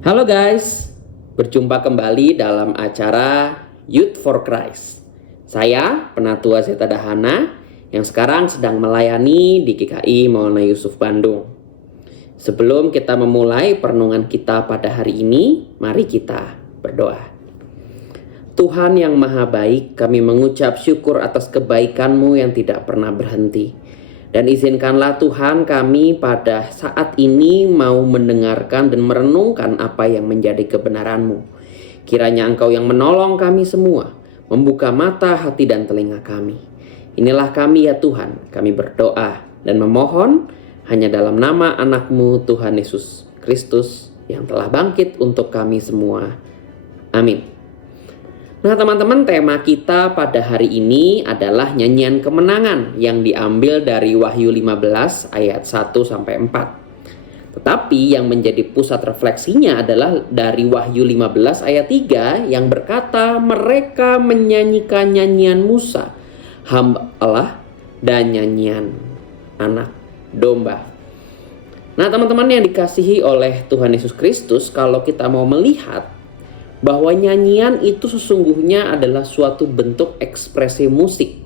Halo guys, berjumpa kembali dalam acara Youth for Christ. Saya Penatua Zeta Dahana yang sekarang sedang melayani di GKI Maulana Yusuf Bandung. Sebelum kita memulai perenungan kita pada hari ini, mari kita berdoa. Tuhan yang maha baik, kami mengucap syukur atas kebaikan-Mu yang tidak pernah berhenti. Dan izinkanlah Tuhan kami pada saat ini mau mendengarkan dan merenungkan apa yang menjadi kebenaran-Mu. Kiranya Engkau yang menolong kami semua, membuka mata, hati, dan telinga kami. Inilah kami ya Tuhan, kami berdoa dan memohon hanya dalam nama anak-Mu Tuhan Yesus Kristus yang telah bangkit untuk kami semua. Amin. Nah teman-teman, tema kita pada hari ini adalah nyanyian kemenangan yang diambil dari Wahyu 15 ayat 1-4. Tetapi yang menjadi pusat refleksinya adalah dari Wahyu 15 ayat 3 yang berkata mereka menyanyikan nyanyian Musa, hamba Allah, dan nyanyian anak domba. Nah teman-teman yang dikasihi oleh Tuhan Yesus Kristus, kalau kita mau melihat bahwa nyanyian itu sesungguhnya adalah suatu bentuk ekspresi musik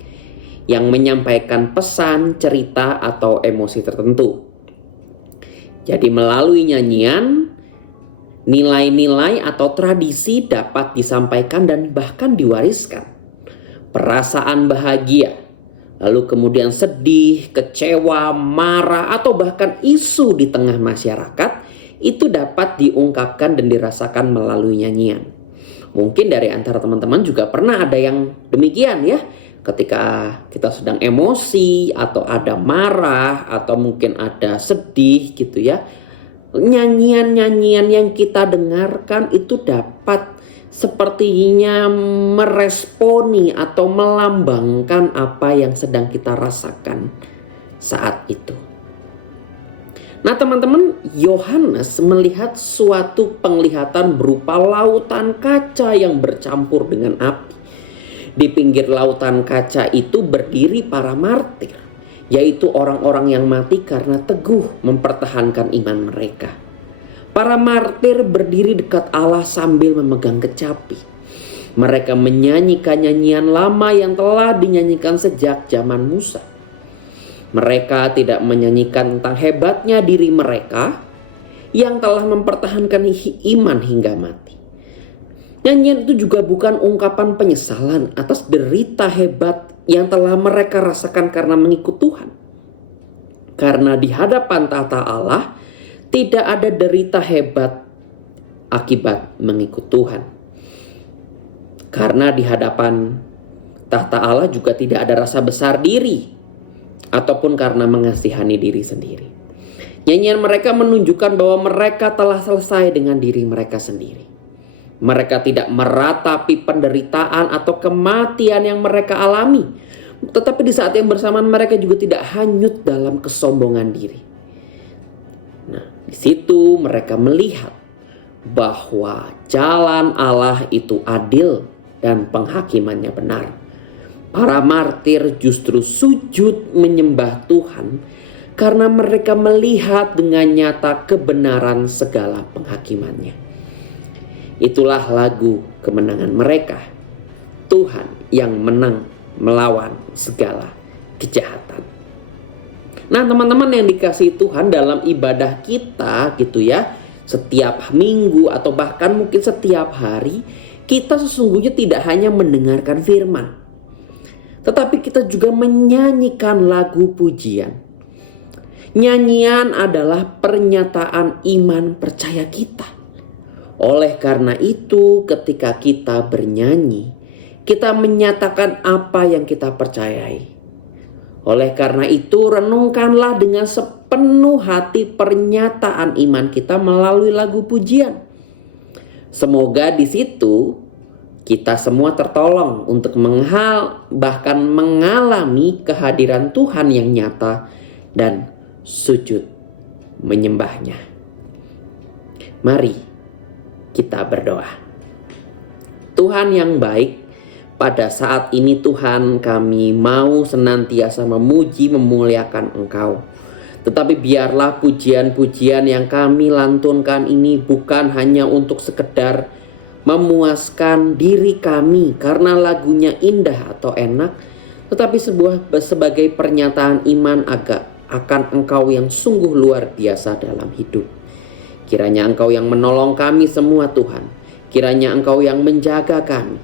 yang menyampaikan pesan, cerita, atau emosi tertentu. Jadi melalui nyanyian, nilai-nilai atau tradisi dapat disampaikan dan bahkan diwariskan. Perasaan bahagia, lalu kemudian sedih, kecewa, marah, atau bahkan isu di tengah masyarakat itu dapat diungkapkan dan dirasakan melalui nyanyian. Mungkin dari antara teman-teman juga pernah ada yang demikian ya. Ketika kita sedang emosi atau ada marah atau mungkin ada sedih gitu ya. Nyanyian-nyanyian yang kita dengarkan itu dapat sepertinya meresponi atau melambangkan apa yang sedang kita rasakan saat itu. Nah teman-teman, Yohanes melihat suatu penglihatan berupa lautan kaca yang bercampur dengan api. Di pinggir lautan kaca itu berdiri para martir, yaitu orang-orang yang mati karena teguh mempertahankan iman mereka. Para martir berdiri dekat Allah sambil memegang kecapi. Mereka menyanyikan nyanyian lama yang telah dinyanyikan sejak zaman Musa. Mereka tidak menyanyikan tentang hebatnya diri mereka yang telah mempertahankan iman hingga mati. Nyanyian itu juga bukan ungkapan penyesalan atas derita hebat yang telah mereka rasakan karena mengikut Tuhan. Karena di hadapan tahta Allah tidak ada derita hebat akibat mengikut Tuhan. Karena di hadapan tahta Allah juga tidak ada rasa besar diri ataupun karena mengasihani diri sendiri. Nyanyian mereka menunjukkan bahwa mereka telah selesai dengan diri mereka sendiri. Mereka tidak meratapi penderitaan atau kematian yang mereka alami. Tetapi di saat yang bersamaan mereka juga tidak hanyut dalam kesombongan diri. Nah, di situ mereka melihat bahwa jalan Allah itu adil dan penghakimannya benar. Para martir justru sujud menyembah Tuhan karena mereka melihat dengan nyata kebenaran segala penghakimannya. Itulah lagu kemenangan mereka. Tuhan yang menang melawan segala kejahatan. Nah teman-teman yang dikasihi Tuhan, dalam ibadah kita gitu ya, setiap minggu atau bahkan mungkin setiap hari, kita sesungguhnya tidak hanya mendengarkan firman, tetapi kita juga menyanyikan lagu pujian. Nyanyian adalah pernyataan iman percaya kita. Oleh karena itu, ketika kita bernyanyi, kita menyatakan apa yang kita percayai. Oleh karena itu, renungkanlah dengan sepenuh hati pernyataan iman kita melalui lagu pujian. Semoga di situ kita semua tertolong untuk bahkan mengalami kehadiran Tuhan yang nyata dan sujud menyembahnya. Mari kita berdoa. Tuhan yang baik, pada saat ini Tuhan kami mau senantiasa memuji memuliakan Engkau. Tetapi biarlah pujian-pujian yang kami lantunkan ini bukan hanya untuk sekedar memuaskan diri kami karena lagunya indah atau enak, tetapi sebagai pernyataan iman akan Engkau yang sungguh luar biasa dalam hidup. Kiranya Engkau yang menolong kami semua Tuhan. Kiranya Engkau yang menjaga kami,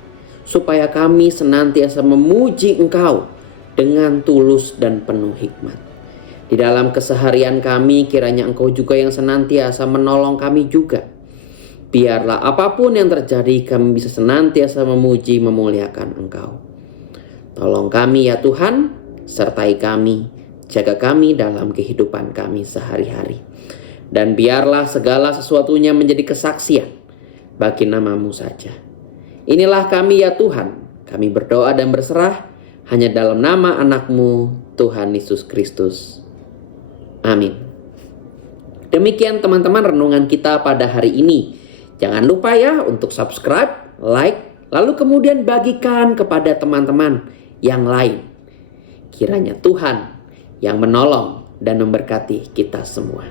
supaya kami senantiasa memuji Engkau dengan tulus dan penuh hikmat. Di dalam keseharian kami, kiranya Engkau juga yang senantiasa menolong kami juga. Biarlah apapun yang terjadi, kami bisa senantiasa memuji, memuliakan Engkau. Tolong kami ya Tuhan, sertai kami, jaga kami dalam kehidupan kami sehari-hari. Dan biarlah segala sesuatunya menjadi kesaksian bagi nama-Mu saja. Inilah kami ya Tuhan, kami berdoa dan berserah hanya dalam nama anak-Mu, Tuhan Yesus Kristus. Amin. Demikian teman-teman renungan kita pada hari ini. Jangan lupa ya untuk subscribe, like, lalu kemudian bagikan kepada teman-teman yang lain. Kiranya Tuhan yang menolong dan memberkati kita semua.